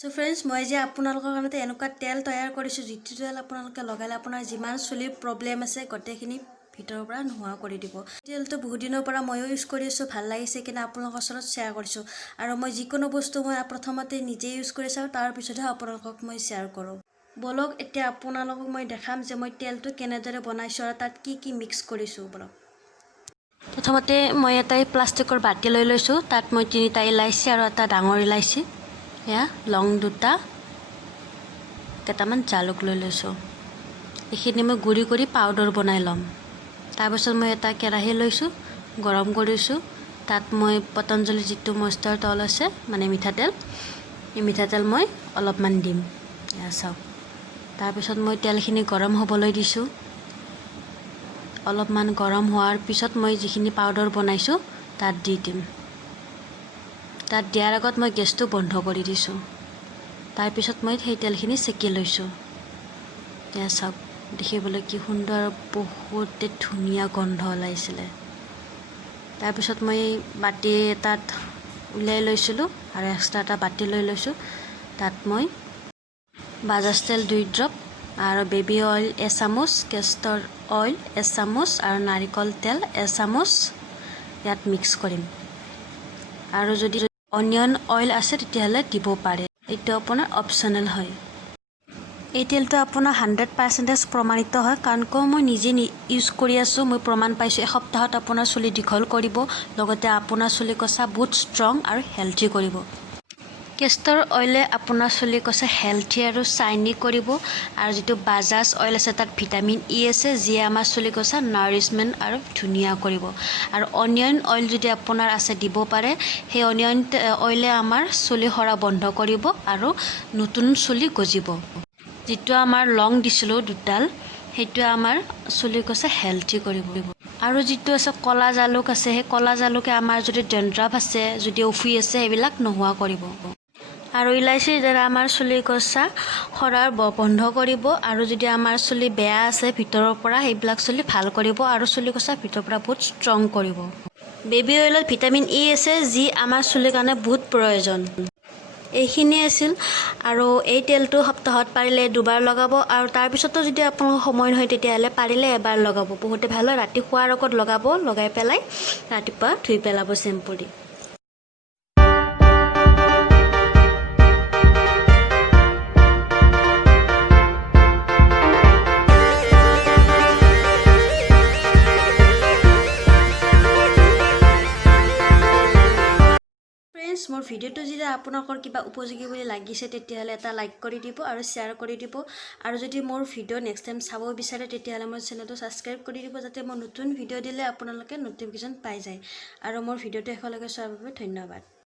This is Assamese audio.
সো ফ্ৰেণ্ডছ মই যে আপোনালোকৰ কাৰণে এনেকুৱা তেল তৈয়াৰ কৰিছোঁ যিটো তেল আপোনালোকে লগালে আপোনাৰ যিমান চুলিৰ প্ৰব্লেম আছে গোটেইখিনি ভিতৰৰ পৰা নোহোৱা কৰি দিব। তেলটো বহুত দিনৰ পৰা ময়ো ইউজ কৰি আছোঁ, ভাল লাগিছে কিনে আপোনালোকৰ ওচৰত শ্বেয়াৰ কৰিছোঁ। আৰু মই যিকোনো বস্তু মই প্ৰথমতে নিজে ইউজ কৰি চাওঁ, তাৰপিছতহে আপোনালোকক মই শ্বেয়াৰ কৰোঁ। বলক এতিয়া আপোনালোকক মই দেখাম যে মই তেলটো কেনেদৰে বনাইছোঁ আৰু তাত কি কি মিক্স কৰিছোঁ। বলক প্ৰথমতে মই এটা প্লাষ্টিকৰ বাটি লৈ লৈছোঁ, তাত মই 3টা ইলাইচি আৰু এটা ডাঙৰ ইলাইচি, এয়া লং 2টা, কেইটামান জালুক লৈ লৈছোঁ। এইখিনি মই গুড়ি কৰি পাউডাৰ বনাই ল'ম। তাৰপিছত মই এটা কেৰাহী লৈছোঁ, গৰম কৰিছোঁ। তাত মই পতঞ্জলি যিটো মষ্টাৰ তেল আছে মানে মিঠাতেল, এই মিঠাতেল মই অলপমান দিম। এয়া চাওক। তাৰপিছত মই তেলখিনি গৰম হ'বলৈ দিছোঁ। অলপমান গৰম হোৱাৰ পিছত মই যিখিনি পাউডাৰ বনাইছোঁ তাত দি দিম। তাত দিয়াৰ আগত মই গেছটো বন্ধ কৰি দিছোঁ। তাৰপিছত মই সেই তেলখিনি চেকি লৈছোঁ। এয়া চাওক, দেখিবলৈ কি সুন্দৰ, বহুতে ধুনীয়া গোন্ধ ওলাইছিলে। তাৰপিছত মই বাটি এটাত উলিয়াই লৈছিলোঁ আৰু এক্সট্ৰা এটা বাটি লৈ লৈছোঁ। তাত মই বাজাজ তেল 2 ড্ৰপ আৰু বেবী অইল এচামুচ, কেষ্টৰ অইল এচামুচ আৰু নাৰিকল তেল এচামুচ ইয়াত মিক্স কৰিম। আৰু যদি অনিয়ন অইল আছে তেতিয়াহ'লে দিব পাৰে, এইটো আপোনাৰ অপশ্যনেল হয়। এই তেলটো আপোনাৰ 100% প্ৰমাণিত হয়, কাৰণ কিয় মই নিজে ইউজ কৰি আছোঁ। মই প্ৰমাণ পাইছোঁ এসপ্তাহত আপোনাৰ চুলি দীঘল কৰিব, লগতে আপোনাৰ চুলি কচা বহুত ষ্ট্ৰং আৰু হেল্থি কৰিব। কেষ্টৰ অইলে আপোনাৰ চুলি কচা হেল্থি আৰু চাইনি কৰিব। আৰু যিটো বাজাজ অইল আছে তাত ভিটামিন ই আছে, যিয়ে আমাৰ চুলি কচা নাৰিছমেণ্ট আৰু ধুনীয়া কৰিব। আৰু অনিয়ন অইল যদি আপোনাৰ আছে দিব পাৰে, সেই অনিয়ন অইলে আমাৰ চুলি সৰা বন্ধ কৰিব আৰু নতুন চুলি গজিব। যিটো আমাৰ লং দিছিলোঁ 2ডাল, সেইটোৱে আমাৰ চুলি কচা হেল্থি কৰিব। আৰু যিটো আছে ক'লা জালুক আছে, সেই ক'লা জালুকে আমাৰ যদি ডেণ্ড্ৰাফ আছে, যদি উফি আছে, সেইবিলাক নোহোৱা কৰিব। আৰু ইলাইচিৰ দ্বাৰা আমাৰ চুলি কচা সৰাৰ বন্ধ কৰিব। আৰু যদি আমাৰ চুলি বেয়া আছে ভিতৰৰ পৰা, সেইবিলাক চুলি ভাল কৰিব আৰু চুলি কচা ভিতৰৰ পৰা বহুত ষ্ট্ৰং কৰিব। বেবী অইলত ভিটামিন ই আছে, যি আমাৰ চুলিৰ কাৰণে বহুত প্ৰয়োজন। এইখিনিয়ে আছিল। আৰু এই তেলটো সপ্তাহত পাৰিলে 2বাৰ লগাব, আৰু তাৰপিছতো যদি আপোনালোকৰ সময় নহয় তেতিয়াহ'লে পাৰিলে এবাৰ লগাব, বহুতে ভাল হয়। ৰাতি শোৱাৰ আগত লগাব, লগাই পেলাই ৰাতিপুৱা ধুই পেলাব চেম্পু দি। মোৰ ভিডিঅ'টো যদি আপোনালোকৰ কিবা উপযোগী বুলি লাগিছে তেতিয়াহ'লে এটা লাইক কৰি দিব আৰু শ্বেয়াৰ কৰি দিব। আৰু যদি মোৰ ভিডিঅ' নেক্সট টাইম চাব বিচাৰে তেতিয়াহ'লে মোৰ চেনেলটো ছাবস্ক্ৰাইব কৰি দিব, যাতে মই নতুন ভিডিঅ' দিলে আপোনালোকে ন'টিফিকেশ্যন পাই যায়। আৰু মোৰ ভিডিঅ'টো শেষলৈকে চোৱাৰ বাবে ধন্যবাদ।